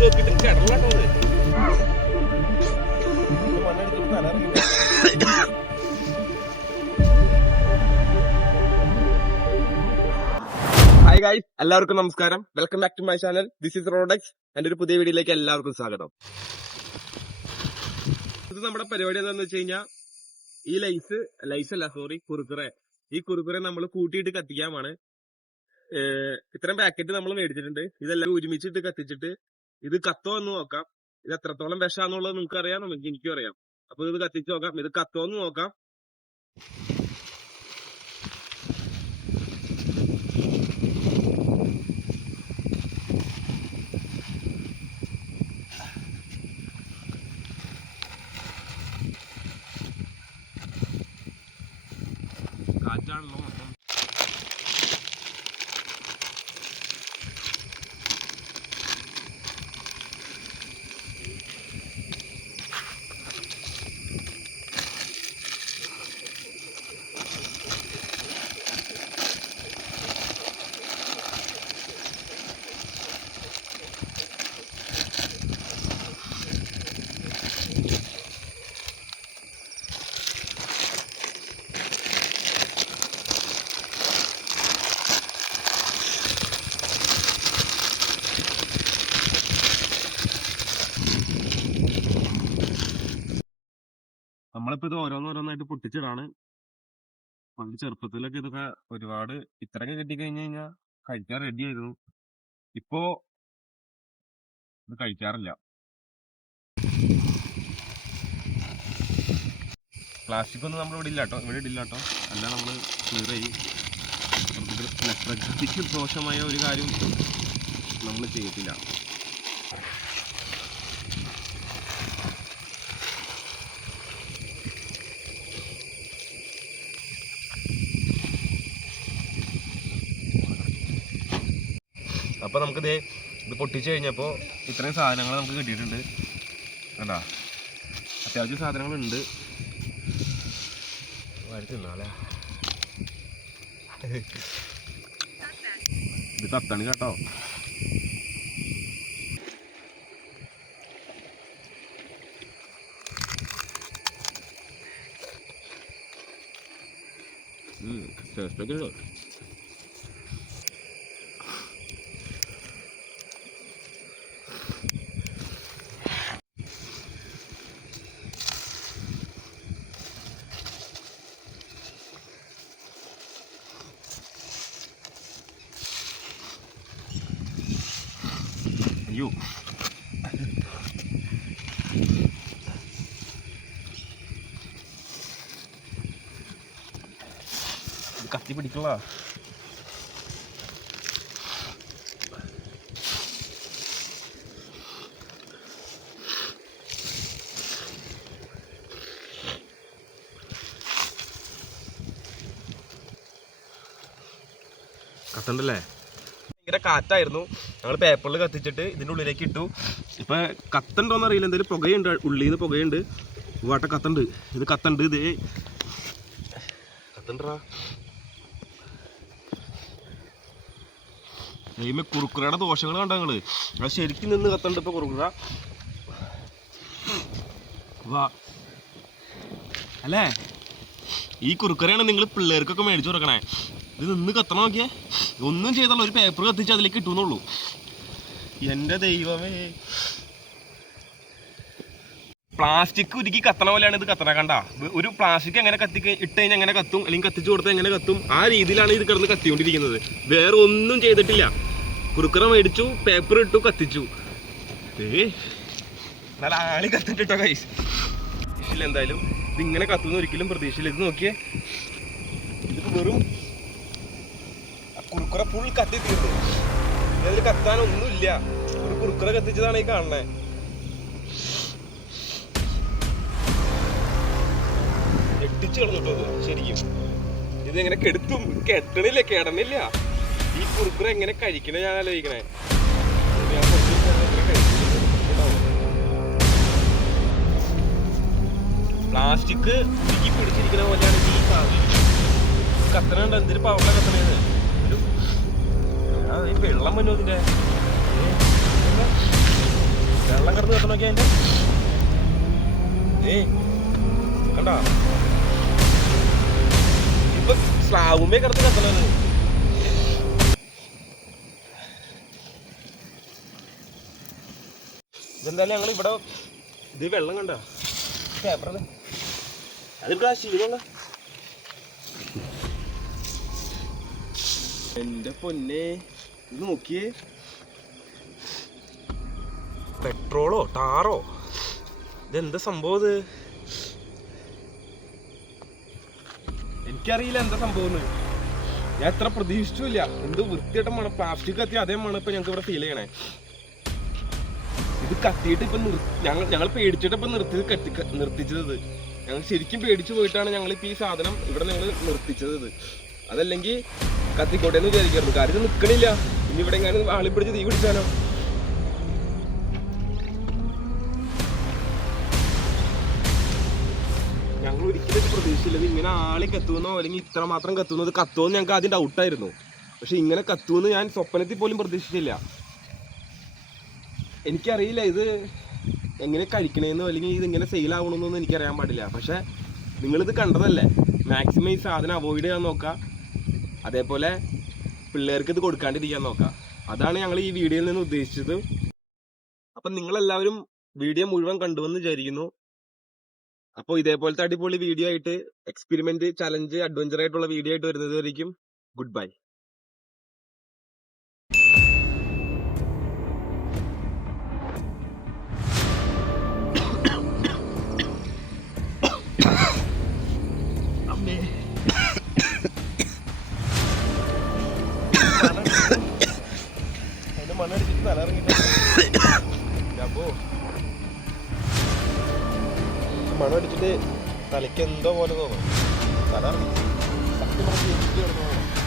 Hi guys, എല്ലാവർക്കും നമസ്കാരം. Welcome back to my channel. This is Rodex. എന്റെ ഒരു പുതിയ വീഡിയോയിലേക്ക് എല്ലാവർക്കും സ്വാഗതം. ഇത് നമ്മുടെ പരിപാടി എന്താണെന്ന് വെച്ച് കഴിഞ്ഞാൽ ഈ കുറുക്കുറെ. ഈ കുറുക്കുറെ നമ്മൾ കൂട്ടിയിട്ട് കത്തിക്കാമാണ്. ഇത്രയും പാക്കറ്റ് നമ്മൾ മേടിച്ചിട്ടുണ്ട്. ഇതെല്ലാം ഒരുമിച്ചിട്ട് കത്തിച്ചിട്ട് ഇത് കത്തോ എന്ന് നോക്കാം. ഇത് എത്രത്തോളം വിഷാന്നുള്ളത് നിങ്ങൾക്ക് അറിയാം, എനിക്കും അറിയാം. അപ്പൊ ഇത് കത്തിച്ച് നോക്കാം. ഇത് കത്തോ എന്ന് നോക്കാം. കാറ്റാണല്ലോ മൊത്തം. നമ്മളിപ്പോ ഇത് ഓരോന്നോരോന്നായിട്ട് പൊട്ടിച്ചിടാണ്. പണ്ട് ചെറുപ്പത്തിലൊക്കെ ഇതൊക്കെ ഒരുപാട് ഇത്രയൊക്കെ കിട്ടിക്കഴിഞ്ഞു കഴിഞ്ഞാൽ കഴിക്കാൻ റെഡി ആയിരുന്നു. ഇപ്പോ ഇത് കഴിക്കാറില്ല. പ്ലാസ്റ്റിക് ഒന്നും നമ്മൾ ഇവിടെ ഇടില്ല കേട്ടോ. അല്ല നമ്മൾ ക്ലിയർ ചെയ്യും. പ്രകൃതിക്ക് ദോഷമായ ഒരു കാര്യം നമ്മൾ ചെയ്യത്തില്ല. അപ്പൊ നമുക്കിത് പൊട്ടിച്ചു കഴിഞ്ഞപ്പോ ഇത്രയും സാധനങ്ങൾ നമുക്ക് കിട്ടിയിട്ടുണ്ട്. അല്ല, അത്യാവശ്യം സാധനങ്ങളുണ്ട്. തിന്നാലേ ഇത് കത്തണി കേട്ടോ. ടേസ്റ്റൊക്കെ അയ്യോ, കത്തി പിടിക്കല. കത്തണ്ടല്ലേ? ഭയങ്കര കാറ്റായിരുന്നു. ഞങ്ങൾ പേപ്പറിൽ കത്തിച്ചിട്ട് ഇതിൻ്റെ ഉള്ളിലേക്ക് ഇട്ടു. ഇപ്പൊ കത്തണ്ടോന്ന് അറിയില്ല. എന്തെങ്കിലും പുകയുണ്ട്, ഉള്ളിൽ നിന്ന് പുകയുണ്ട്. വാട്ട കത്തണ്ട്. ഇത് കത്തണ്ട്. ഇത് കത്തണ്ടാ. നെയ്മ കുറുക്കുറയുടെ ദോഷങ്ങൾ കണ്ട നിങ്ങള്. അത് ശരിക്കും നിന്ന് കത്തണ്ട്. ഇപ്പൊ കുറുക്കുറ വാ അല്ലേ? ഈ കുറുക്കറയാണ് നിങ്ങൾ പിള്ളേർക്കൊക്കെ മേടിച്ചു കൊടുക്കണേ. ഇത് നിന്ന് കത്തണം. നോക്കിയേ, ഒന്നും ചെയ്തല്ലോ. ഒരു പേപ്പർ കത്തിച്ച് അതിലേക്ക് ഇട്ടുന്നുള്ളൂ. എൻ്റെ ദൈവമേ, പ്ലാസ്റ്റിക് ഉരുക്കി കത്തണ പോലെയാണ് ഇത് കത്തണ. കണ്ട, ഒരു പ്ലാസ്റ്റിക് എങ്ങനെ ഇട്ട് കഴിഞ്ഞാൽ എങ്ങനെ കത്തും, അല്ലെങ്കിൽ കത്തിച്ചു കൊടുത്താൽ എങ്ങനെ കത്തും, ആ രീതിയിലാണ് ഇത് കിടന്ന് കത്തിക്കൊണ്ടിരിക്കുന്നത്. വേറെ ഒന്നും ചെയ്തിട്ടില്ല. കുറുക്കറ മേടിച്ചു, പേപ്പർ ഇട്ടു, കത്തിച്ചു. നല്ല ആളി കത്തിട്ടോ കൈസ്. പ്രതീക്ഷയില്ല. എന്തായാലും ഇതിങ്ങനെ കത്തുന്ന ഒരിക്കലും പ്രതീക്ഷയില്ല. ഇത് നോക്കിയേ, ഇത് വെറും കുറുക്കുറ ഫുൾ കത്തി തീർന്നു. ഇതിൽ കത്താനൊന്നുമില്ല. ഒരു കുറുക്കുറ കത്തിച്ചതാണ് ഈ കാണണേ. എട്ടിച്ച് കളഞ്ഞിട്ടോ ഇത് ശരിക്കും. ഇതെങ്ങനെ കെടണില്ല. ഈ കുറുക്കുറ എങ്ങനെ കഴിക്കണേ ഞാൻ ആലോചിക്കണേ. പ്ലാസ്റ്റിക് ഉരുക്കി പിടിച്ചിരിക്കുന്ന പോലെയാണ് ഈ സാധനം. കത്തണുണ്ട്. എന്തൊരു പവറിലാണ് കത്തണേന്ന്. ഈ വെള്ളം വന്നു അതിന്റെ കിടന്ന് കത്തണം നോക്കിയാ അതിന്റെ കണ്ടാ ഇപ്പൊ സ്ലാവുമേ കിടന്ന് കത്തണത്. ഇതെന്തായാലും ഞങ്ങൾ ഇവിടെ ഇത് വെള്ളം കണ്ട പേപ്പറ അതിവിടെ ശീലമുള്ള എന്റെ പൊന്നെ ഇത് നോക്കിയേ, പെട്രോളോ ടാറോ ഇതെന്താ സംഭവം ഇത്? എനിക്കറിയില്ല എന്താ സംഭവം. ഞാൻ എത്ര പ്രതീക്ഷിച്ചില്ല. എന്ത് വൃത്തിയായിട്ട് മണം, പ്ലാസ്റ്റിക് കത്തി അതേ മണം ഇപ്പൊ ഞങ്ങൾക്ക് ഇവിടെ ഫീൽ ചെയ്യണേ. ഇത് കത്തിയിട്ട് ഇപ്പൊ ഞങ്ങൾ പേടിച്ചിട്ട് ഇപ്പൊ നിർത്തിച്ചത്. ഞങ്ങൾ ശരിക്കും പേടിച്ചു പോയിട്ടാണ് ഞങ്ങളിപ്പോ ഈ സാധനം ഇവിടെ ഞങ്ങൾ നിർത്തിച്ചത്. അതല്ലെങ്കിൽ കത്തിക്കോട്ടെ എന്ന് വിചാരിക്കായിരുന്നു. കാര്യം ഇത് നിൽക്കണില്ല. ഇനി ഇവിടെ എങ്ങനെ ആളി പിടിച്ച് തീ പിടിച്ചാലോ? ഞങ്ങൾ ഒരിക്കലും പ്രതീക്ഷിച്ചില്ല ഇങ്ങനെ ആളി കത്തുന്നോ അല്ലെങ്കിൽ ഇത്ര മാത്രം കത്തുന്നോ. ഇത് കത്തുമെന്ന് ഞങ്ങൾക്ക് ആദ്യം ഡൗട്ടായിരുന്നു. പക്ഷെ ഇങ്ങനെ കത്തുമെന്ന് ഞാൻ സ്വപ്നത്തിൽ പോലും പ്രതീക്ഷിച്ചില്ല. എനിക്കറിയില്ല ഇത് എങ്ങനെ കഴിക്കണേന്നോ അല്ലെങ്കിൽ ഇത് ഇങ്ങനെ സെയിൽ ആവണമെന്നൊന്നും എനിക്കറിയാൻ പാടില്ല. പക്ഷെ നിങ്ങളിത് കണ്ടതല്ലേ, മാക്സിമം ഈ സാധനം അവോയ്ഡ് ചെയ്യാൻ നോക്കുക. അതേപോലെ പിള്ളേർക്ക് ഇത് കൊടുക്കാണ്ടിരിക്കാൻ നോക്കുക. അതാണ് ഞങ്ങൾ ഈ വീഡിയോയിൽ നിന്ന് ഉദ്ദേശിച്ചത്. അപ്പം നിങ്ങളെല്ലാവരും വീഡിയോ മുഴുവൻ കണ്ടുവെന്ന് വിചാരിക്കുന്നു. അപ്പോൾ ഇതേപോലത്തെ അടിപൊളി വീഡിയോ ആയിട്ട്, എക്സ്പെരിമെന്റ്, ചലഞ്ച്, അഡ്വഞ്ചർ ആയിട്ടുള്ള വീഡിയോ ആയിട്ട് വരുന്നത് വരയ്ക്കും ഗുഡ് ബൈ. അതിന്റെ മണ്ണടിച്ചിട്ട് തലയിറങ്ങിട്ട് മണ്ണടിച്ചിട്ട് തലയ്ക്ക് എന്തോ പോലെ തോന്നും. തലയിറങ്ങി സത്യം പറഞ്ഞ്